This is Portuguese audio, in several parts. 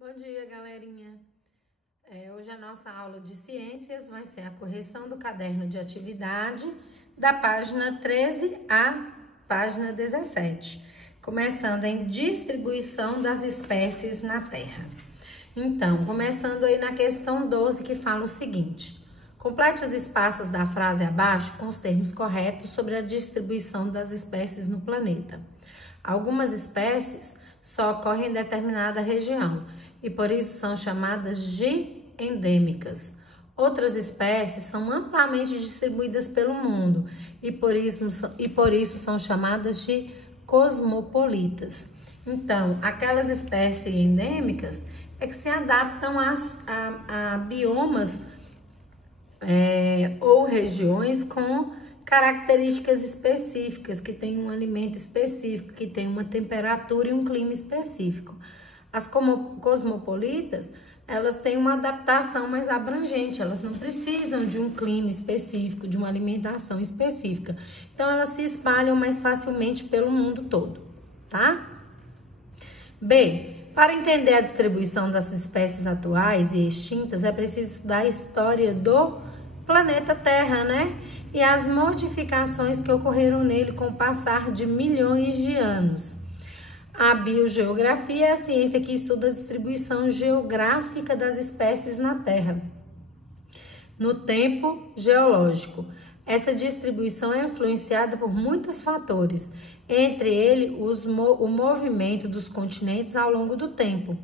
Bom dia, galerinha. Hoje a nossa aula de ciências vai ser a correção do caderno de atividade da página 13 à página 17, começando em distribuição das espécies na Terra. Então, começando aí na questão 12, que fala o seguinte: complete os espaços da frase abaixo com os termos corretos sobre a distribuição das espécies no planeta. Algumas espécies só ocorrem em determinada região e por isso são chamadas de endêmicas. Outras espécies são amplamente distribuídas pelo mundo e por isso são chamadas de cosmopolitas. Então, aquelas espécies endêmicas é que se adaptam a biomas ou regiões com características específicas, que tem um alimento específico, que tem uma temperatura e um clima específico. As cosmopolitas, elas têm uma adaptação mais abrangente, elas não precisam de um clima específico, de uma alimentação específica. Então, elas se espalham mais facilmente pelo mundo todo, tá? B. Para entender a distribuição das espécies atuais e extintas, é preciso estudar a história do planeta Terra, né? E as modificações que ocorreram nele com o passar de milhões de anos. A biogeografia é a ciência que estuda a distribuição geográfica das espécies na Terra, no tempo geológico. Essa distribuição é influenciada por muitos fatores, entre eles o movimento dos continentes ao longo do tempo,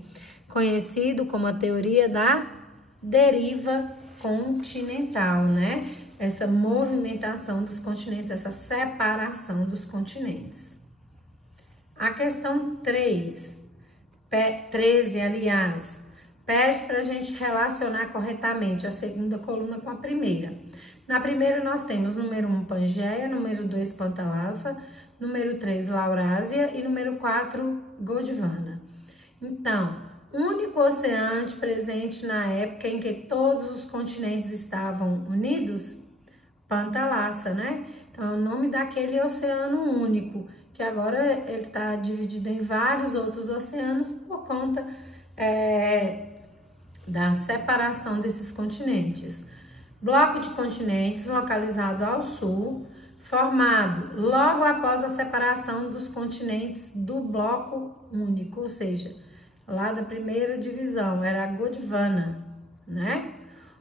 conhecido como a teoria da deriva continental, né? Essa movimentação dos continentes, essa separação dos continentes. A questão 13, aliás, pede para a gente relacionar corretamente a segunda coluna com a primeira. Na primeira nós temos número 1, Pangeia, número 2, Pantalassa, número 3, Laurásia e número 4, Gondwana. Então, único oceano presente na época em que todos os continentes estavam unidos? Pantalassa, né? Então, é o nome daquele oceano único, que agora ele está dividido em vários outros oceanos por conta da separação desses continentes. Bloco de continentes localizado ao sul, formado logo após a separação dos continentes do bloco único, ou seja, lá da primeira divisão, era a Gondwana, né?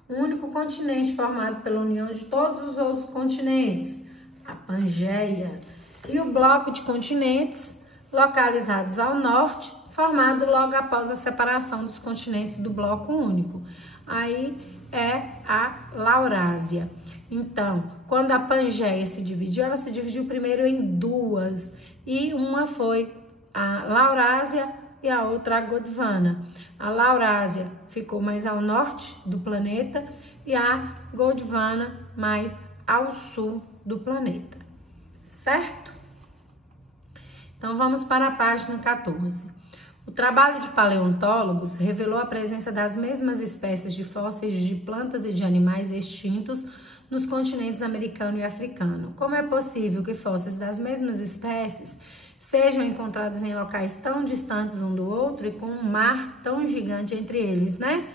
O único continente formado pela união de todos os outros continentes, a Pangeia. E o bloco de continentes localizados ao norte, formado logo após a separação dos continentes do bloco único. Aí é a Laurásia. Então, quando a Pangeia se dividiu, ela se dividiu primeiro em duas, e uma foi a Laurásia e a outra a Gondwana. A Laurásia ficou mais ao norte do planeta e a Gondwana mais ao sul do planeta, certo? Então, vamos para a página 14. O trabalho de paleontólogos revelou a presença das mesmas espécies de fósseis de plantas e de animais extintos nos continentes americano e africano. Como é possível que fósseis das mesmas espécies sejam encontrados em locais tão distantes um do outro e com um mar tão gigante entre eles, né?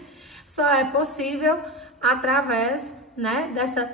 Só é possível através, né, dessa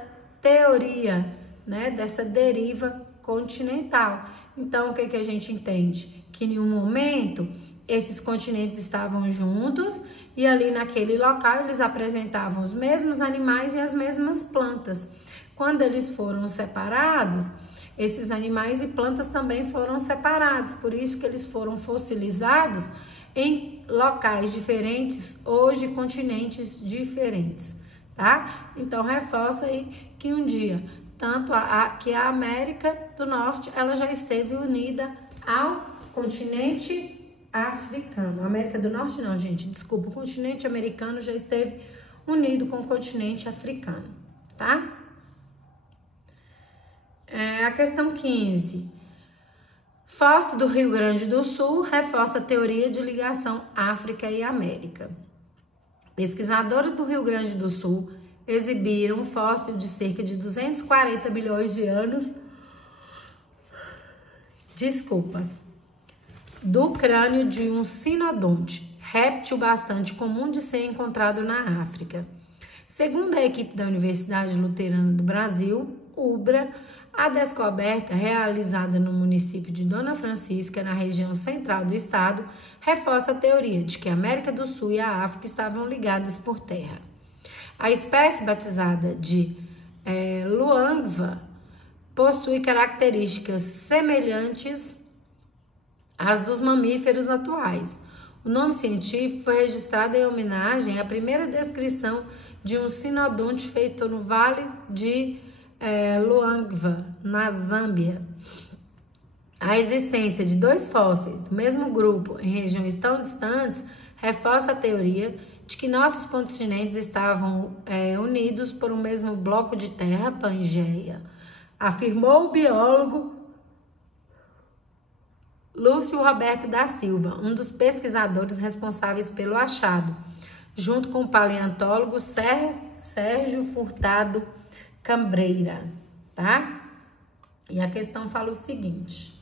teoria, né, dessa deriva continental. Então, o que a gente entende? Que em um momento esses continentes estavam juntos e ali naquele local eles apresentavam os mesmos animais e as mesmas plantas. Quando eles foram separados, esses animais e plantas também foram separados, por isso que eles foram fossilizados em locais diferentes, hoje continentes diferentes, tá? Então, reforça aí que um dia, tanto que a América do Norte, ela já esteve unida ao continente africano. A América do Norte não, gente, desculpa, o continente americano já esteve unido com o continente africano, tá? A questão 15. Fóssil do Rio Grande do Sul reforça a teoria de ligação África e América. Pesquisadores do Rio Grande do Sul exibiram um fóssil de cerca de 240 milhões de anos. do crânio de um sinodonte, réptil bastante comum de ser encontrado na África. Segundo a equipe da Universidade Luterana do Brasil, UBRA, a descoberta, realizada no município de Dona Francisca, na região central do estado, reforça a teoria de que a América do Sul e a África estavam ligadas por terra. A espécie batizada de Luangwa possui características semelhantes às dos mamíferos atuais. O nome científico foi registrado em homenagem à primeira descrição de um sinodonte feito no Vale de Luangwa, na Zâmbia. A existência de 2 fósseis do mesmo grupo em regiões tão distantes reforça a teoria de que nossos continentes estavam unidos por um mesmo bloco de terra, Pangeia, afirmou o biólogo Lúcio Roberto da Silva, um dos pesquisadores responsáveis pelo achado, junto com o paleontólogo Sérgio Furtado Cambreira, tá? E a questão fala o seguinte: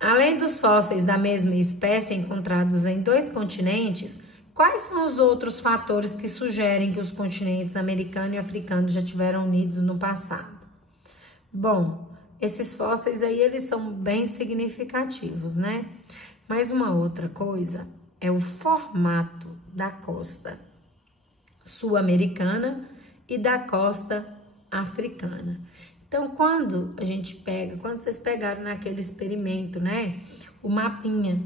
além dos fósseis da mesma espécie encontrados em 2 continentes, quais são os outros fatores que sugerem que os continentes americano e africano já tiveram unidos no passado? Bom, esses fósseis aí, eles são bem significativos, né? Mas uma outra coisa é o formato da costa sul-americana e da costa africana. Então, quando vocês pegaram naquele experimento, né, o mapinha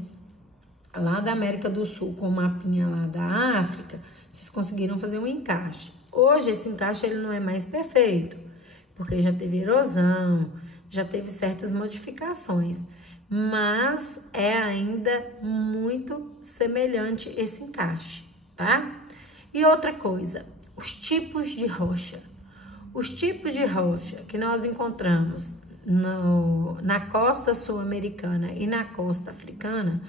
lá da América do Sul com o mapinha lá da África, vocês conseguiram fazer um encaixe. Hoje, esse encaixe ele não é mais perfeito, porque já teve erosão, já teve certas modificações, mas é ainda muito semelhante esse encaixe, tá? E outra coisa, os tipos de rocha. Os tipos de rocha que nós encontramos na costa sul-americana e na costa africana,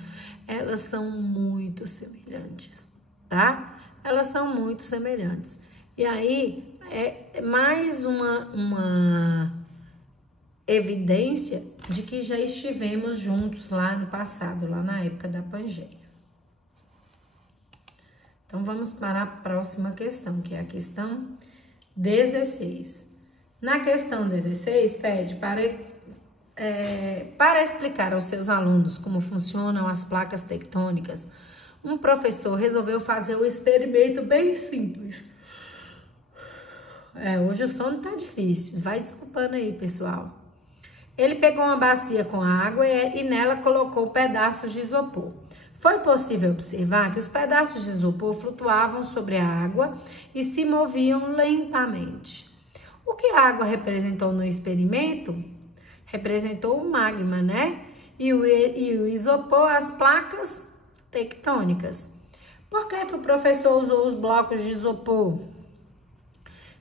elas são muito semelhantes, tá? Elas são muito semelhantes. E aí, é mais uma evidência de que já estivemos juntos lá no passado, lá na época da Pangeia. Então, vamos para a próxima questão, que é a questão 16. Na questão 16, pede para explicar aos seus alunos como funcionam as placas tectônicas, um professor resolveu fazer um experimento bem simples. Hoje o sono tá difícil, vai desculpando aí, pessoal. Ele pegou uma bacia com água e nela colocou pedaços de isopor. Foi possível observar que os pedaços de isopor flutuavam sobre a água e se moviam lentamente. O que a água representou no experimento? Representou o magma, né? E o isopor, as placas tectônicas. Por que o professor usou os blocos de isopor?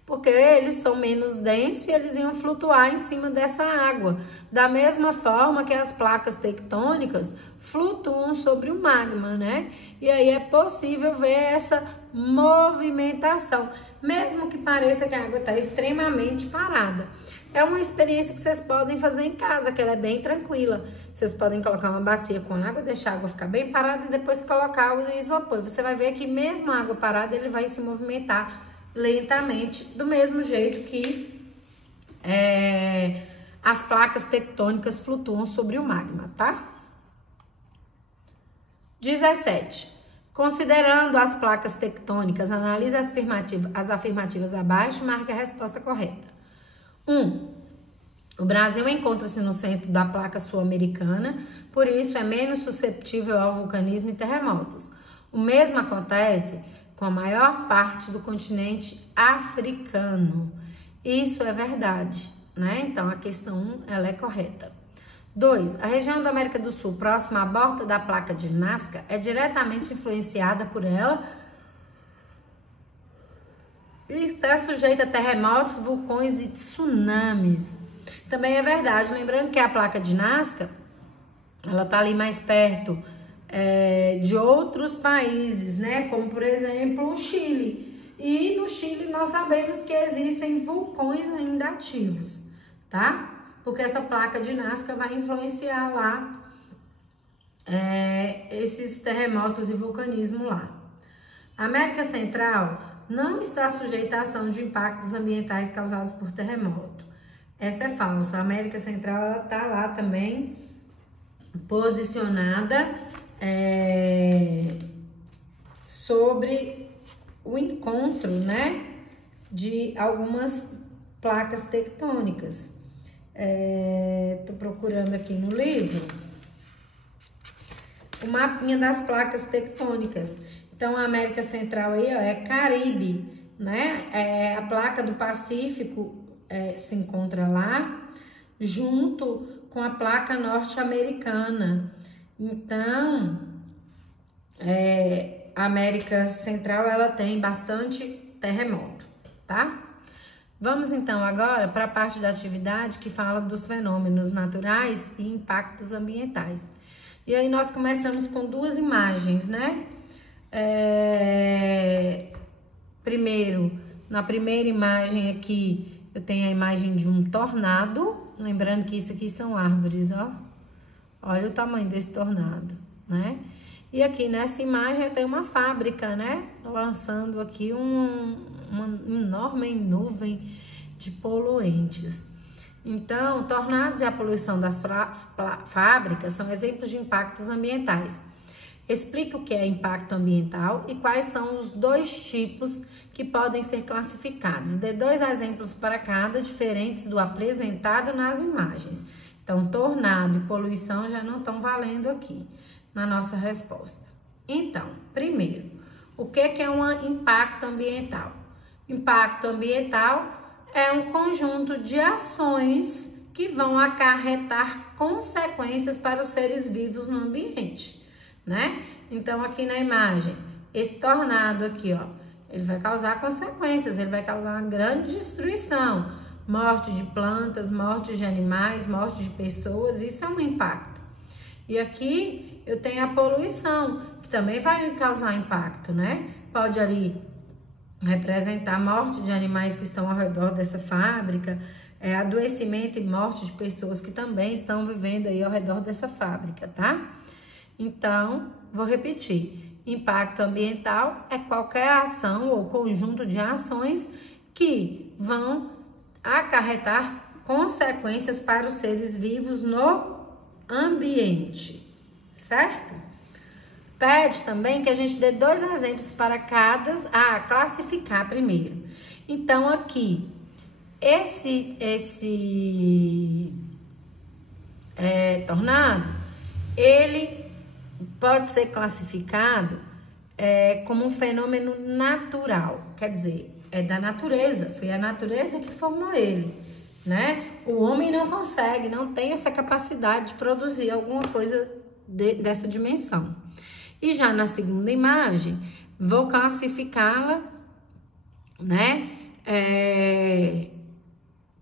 Porque eles são menos densos e eles iam flutuar em cima dessa água. Da mesma forma que as placas tectônicas flutuam sobre o magma, né? E aí é possível ver essa movimentação, mesmo que pareça que a água está extremamente parada. É uma experiência que vocês podem fazer em casa, que ela é bem tranquila. Vocês podem colocar uma bacia com água, deixar a água ficar bem parada e depois colocar o isopor. Você vai ver que mesmo a água parada, ele vai se movimentar lentamente, do mesmo jeito que as placas tectônicas flutuam sobre o magma, tá? 17. Considerando as placas tectônicas, analise as afirmativas abaixo e marque a resposta correta. 1. O Brasil encontra-se no centro da placa sul-americana, por isso é menos suscetível ao vulcanismo e terremotos. O mesmo acontece com a maior parte do continente africano. Isso é verdade, né? Então, a questão 1, ela é correta. 2. A região da América do Sul, próxima à borda da placa de Nazca, é diretamente influenciada por ela e está sujeita a terremotos, vulcões e tsunamis. Também é verdade, lembrando que a placa de Nazca, ela tá ali mais perto de outros países, né? Como, por exemplo, o Chile. E no Chile nós sabemos que existem vulcões ainda ativos, tá? porque essa placa de Nazca vai influenciar lá esses terremotos e vulcanismo lá. A América Central não está sujeita à ação de impactos ambientais causados por terremoto. Essa é falsa. A América Central está lá também posicionada sobre o encontro, né, de algumas placas tectônicas. Tô procurando aqui no livro o mapinha das placas tectônicas. Então, a América Central aí, ó, é Caribe, né? A placa do Pacífico se encontra lá, junto com a placa norte-americana. Então, a América Central, ela tem bastante terremoto, tá? Vamos então agora para a parte da atividade que fala dos fenômenos naturais e impactos ambientais. E aí nós começamos com duas imagens, né? Primeiro, na primeira imagem aqui, eu tenho a imagem de um tornado. Lembrando que isso aqui são árvores, ó. Olha o tamanho desse tornado, né? E aqui nessa imagem tem uma fábrica, né? Lançando aqui uma enorme nuvem de poluentes. Então, tornados e a poluição das fábricas são exemplos de impactos ambientais. Explique o que é impacto ambiental e quais são os dois tipos que podem ser classificados. Dê 2 exemplos para cada, diferentes do apresentado nas imagens. Então, tornado e poluição já não estão valendo aqui na nossa resposta. Então, primeiro, o que é um impacto ambiental? Impacto ambiental é um conjunto de ações que vão acarretar consequências para os seres vivos no ambiente, né? Então, aqui na imagem, esse tornado aqui, ó, ele vai causar consequências, ele vai causar uma grande destruição, morte de plantas, morte de animais, morte de pessoas, isso é um impacto. E aqui eu tenho a poluição, que também vai causar impacto, né? Pode ali representar morte de animais que estão ao redor dessa fábrica, adoecimento e morte de pessoas que também estão vivendo aí ao redor dessa fábrica, tá? Então, vou repetir. Impacto ambiental é qualquer ação ou conjunto de ações que vão acarretar consequências para os seres vivos no ambiente, certo? Pede também que a gente dê 2 exemplos para cada, classificar primeiro. Então, aqui, esse tornado, ele pode ser classificado como um fenômeno natural, quer dizer, é da natureza, foi a natureza que formou ele, né? O homem não consegue, não tem essa capacidade de produzir alguma coisa dessa dimensão. E já na segunda imagem, vou classificá-la, né,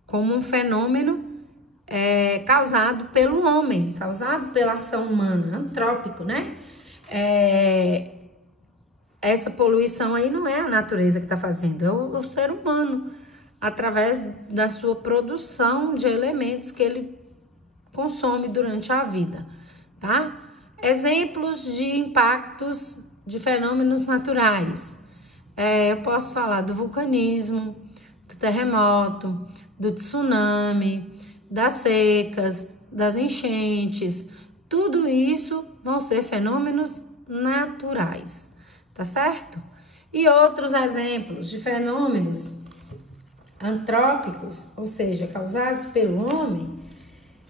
como um fenômeno causado pelo homem, causado pela ação humana, antrópico, né? Essa poluição aí não é a natureza que está fazendo, é o ser humano, através da sua produção de elementos que ele consome durante a vida, tá? Exemplos de impactos de fenômenos naturais. Eu posso falar do vulcanismo, do terremoto, do tsunami, das secas, das enchentes. Tudo isso vão ser fenômenos naturais, tá certo? E outros exemplos de fenômenos antrópicos, ou seja, causados pelo homem,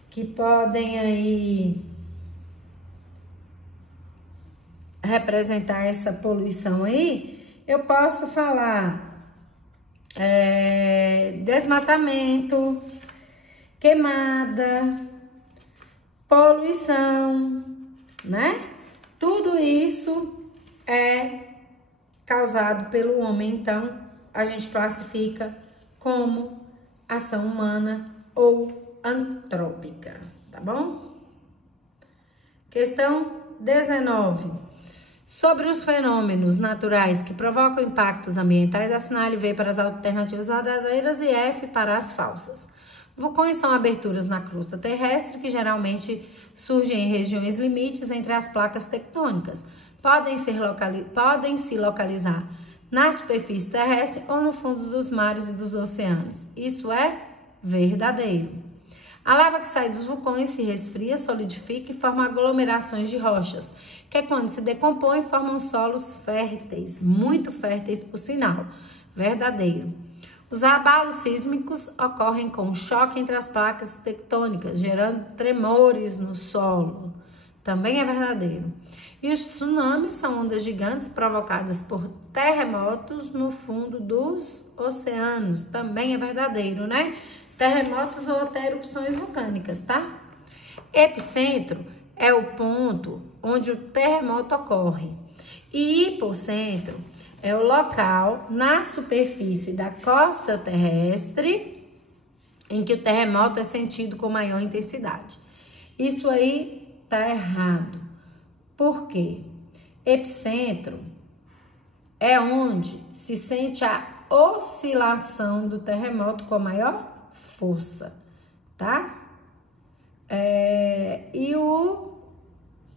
que podem aí representar essa poluição aí, eu posso falar desmatamento, queimada, poluição, né? Tudo isso é causado pelo homem, então a gente classifica como ação humana ou antrópica, tá bom? Questão 19. Sobre os fenômenos naturais que provocam impactos ambientais, assinale V para as alternativas verdadeiras e F para as falsas. Vulcões são aberturas na crosta terrestre que geralmente surgem em regiões limites entre as placas tectônicas. Podem se localizar na superfície terrestre ou no fundo dos mares e dos oceanos. Isso é verdadeiro. A lava que sai dos vulcões se resfria, solidifica e forma aglomerações de rochas, que quando se decompõem formam solos férteis, muito férteis por sinal. Verdadeiro. Os abalos sísmicos ocorrem com um choque entre as placas tectônicas, gerando tremores no solo. Também é verdadeiro. E os tsunamis são ondas gigantes provocadas por terremotos no fundo dos oceanos. Também é verdadeiro, né? Terremotos ou até erupções vulcânicas, tá? Epicentro é o ponto onde o terremoto ocorre. E hipocentro é o local na superfície da costa terrestre em que o terremoto é sentido com maior intensidade. Isso aí tá errado. Por quê? Epicentro é onde se sente a oscilação do terremoto com maior força, tá? E o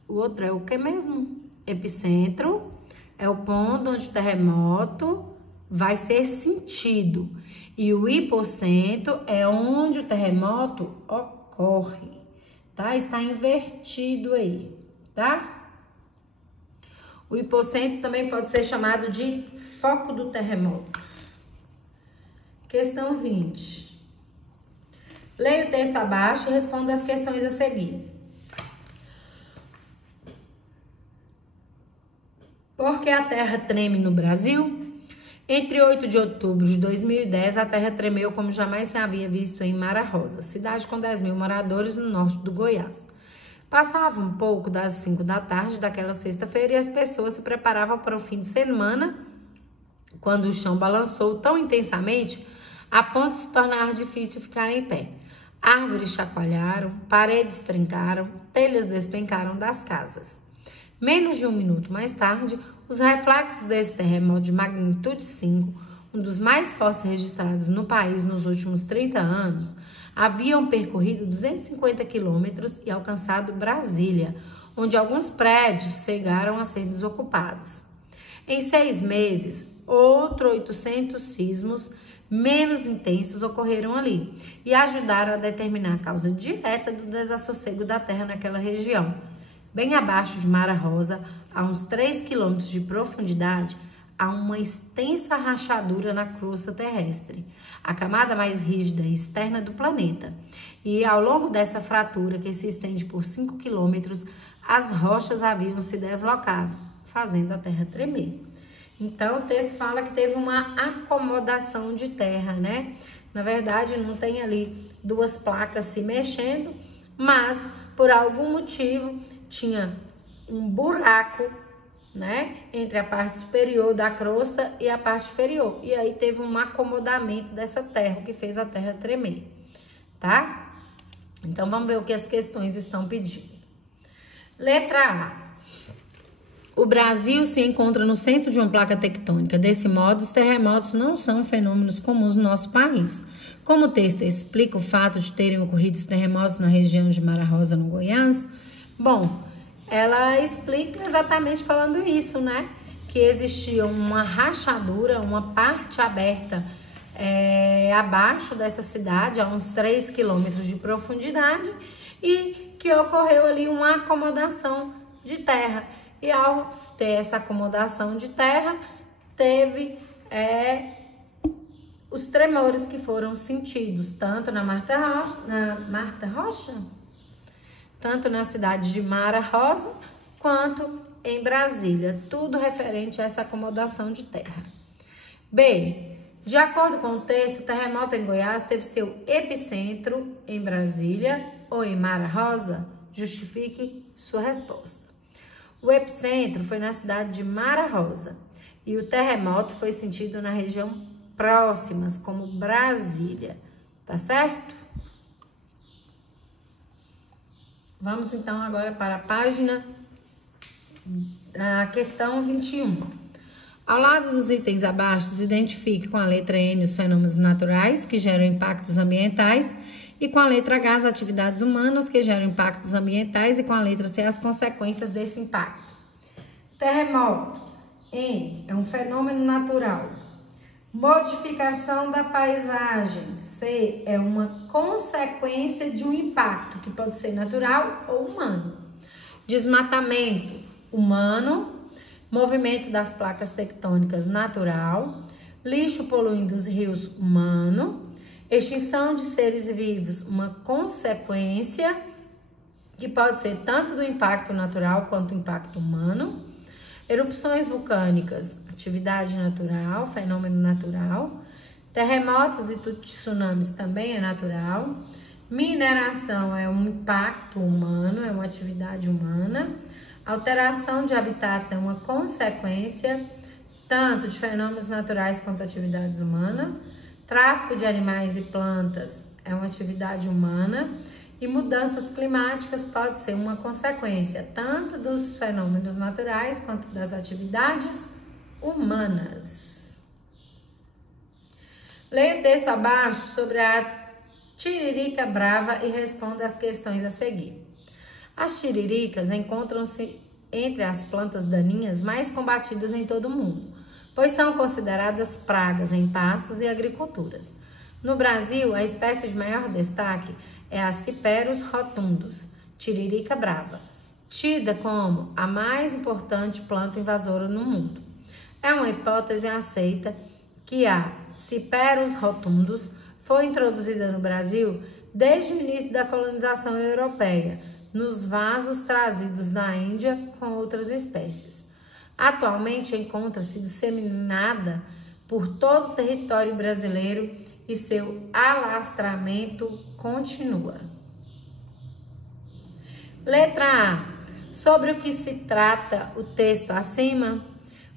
outro é o que mesmo? Epicentro é o ponto onde o terremoto vai ser sentido. E o hipocentro é onde o terremoto ocorre, tá? Está invertido aí, tá? O hipocentro também pode ser chamado de foco do terremoto. Questão 20. Leia o texto abaixo e responda as questões a seguir. Por que a Terra treme no Brasil? Entre 8 de outubro de 2010, a Terra tremeu como jamais se havia visto em Mara Rosa, cidade com 10 mil moradores no norte do Goiás. Passava um pouco das 5 da tarde daquela sexta-feira e as pessoas se preparavam para o fim de semana, quando o chão balançou tão intensamente a ponto de se tornar difícil ficar em pé. Árvores chacoalharam, paredes trincaram, telhas despencaram das casas. Menos de um minuto mais tarde, os reflexos desse terremoto de magnitude 5, um dos mais fortes registrados no país nos últimos 30 anos, haviam percorrido 250 quilômetros e alcançado Brasília, onde alguns prédios chegaram a ser desocupados. Em 6 meses, outros 800 sismos menos intensos ocorreram ali e ajudaram a determinar a causa direta do desassossego da Terra naquela região. Bem abaixo de Mara Rosa, a uns 3 quilômetros de profundidade, há uma extensa rachadura na crosta terrestre, a camada mais rígida e externa do planeta. E ao longo dessa fratura, que se estende por 5 quilômetros, as rochas haviam se deslocado, fazendo a Terra tremer. Então, o texto fala que teve uma acomodação de terra, né? Na verdade, não tem ali 2 placas se mexendo, mas por algum motivo tinha um buraco, né, entre a parte superior da crosta e a parte inferior. E aí teve um acomodamento dessa terra, o que fez a terra tremer, tá? Então, vamos ver o que as questões estão pedindo. Letra A. O Brasil se encontra no centro de uma placa tectônica. Desse modo, os terremotos não são fenômenos comuns no nosso país. Como o texto explica o fato de terem ocorrido terremotos na região de Mara Rosa, no Goiás? Bom, ela explica exatamente falando isso, né? Que existia uma rachadura, uma parte aberta abaixo dessa cidade, a uns 3 quilômetros de profundidade, e que ocorreu ali uma acomodação de terra. E ao ter essa acomodação de terra, teve os tremores que foram sentidos, tanto na tanto na cidade de Mara Rosa, quanto em Brasília. Tudo referente a essa acomodação de terra. B. De acordo com o texto, o terremoto em Goiás teve seu epicentro em Brasília ou em Mara Rosa? Justifique sua resposta. O epicentro foi na cidade de Mara Rosa e o terremoto foi sentido na região próximas, como Brasília, tá certo? Vamos então agora para a questão 21. Ao lado dos itens abaixo, identifique com a letra N os fenômenos naturais que geram impactos ambientais E com a letra H, as atividades humanas que geram impactos ambientais, e com a letra C, as consequências desse impacto. Terremoto. N é um fenômeno natural. Modificação da paisagem. C é uma consequência de um impacto, que pode ser natural ou humano. Desmatamento humano. Movimento das placas tectônicas natural. Lixo poluindo os rios humano. Extinção de seres vivos, uma consequência, que pode ser tanto do impacto natural quanto do impacto humano. Erupções vulcânicas, atividade natural, fenômeno natural. Terremotos e tsunamis também é natural. Mineração é um impacto humano, é uma atividade humana. Alteração de habitats é uma consequência tanto de fenômenos naturais quanto atividades humanas. Tráfico de animais e plantas é uma atividade humana. E mudanças climáticas pode ser uma consequência tanto dos fenômenos naturais quanto das atividades humanas. Leia o texto abaixo sobre a tiririca brava e responda as questões a seguir. As tiriricas encontram-se entre as plantas daninhas mais combatidas em todo o mundo, pois são consideradas pragas em pastos e agriculturas. No Brasil, a espécie de maior destaque é a Ciperus rotundus, tiririca brava, tida como a mais importante planta invasora no mundo. É uma hipótese aceita que a Ciperus rotundus foi introduzida no Brasil desde o início da colonização europeia, nos vasos trazidos da Índia com outras espécies. Atualmente encontra-se disseminada por todo o território brasileiro e seu alastramento continua. Letra A. Sobre o que se trata o texto acima?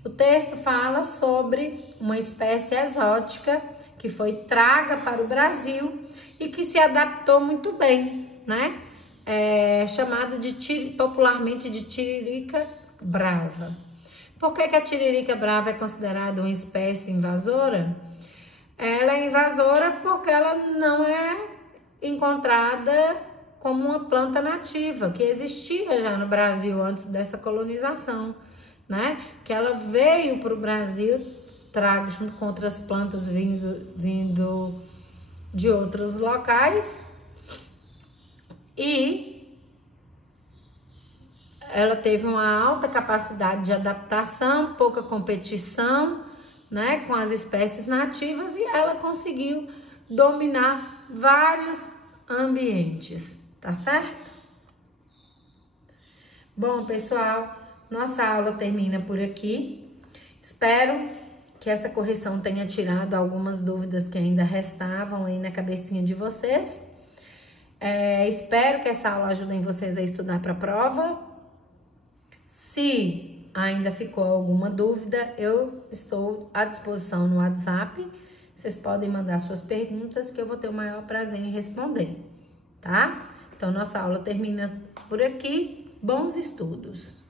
O texto fala sobre uma espécie exótica que foi traga para o Brasil e que se adaptou muito bem, né? Chamada popularmente de tiririca brava. Por que a tiririca brava é considerada uma espécie invasora? Ela é invasora porque ela não é encontrada como uma planta nativa, que existia já no Brasil antes dessa colonização, né? Que ela veio para o Brasil, trago junto com outras plantas vindo de outros locais, e ela teve uma alta capacidade de adaptação, pouca competição, né, com as espécies nativas, e ela conseguiu dominar vários ambientes, tá certo? Bom, pessoal, nossa aula termina por aqui. Espero que essa correção tenha tirado algumas dúvidas que ainda restavam aí na cabecinha de vocês. Espero que essa aula ajude vocês a estudar para a prova. Se ainda ficou alguma dúvida, eu estou à disposição no WhatsApp. Vocês podem mandar suas perguntas que eu vou ter o maior prazer em responder, tá? Então, nossa aula termina por aqui. Bons estudos!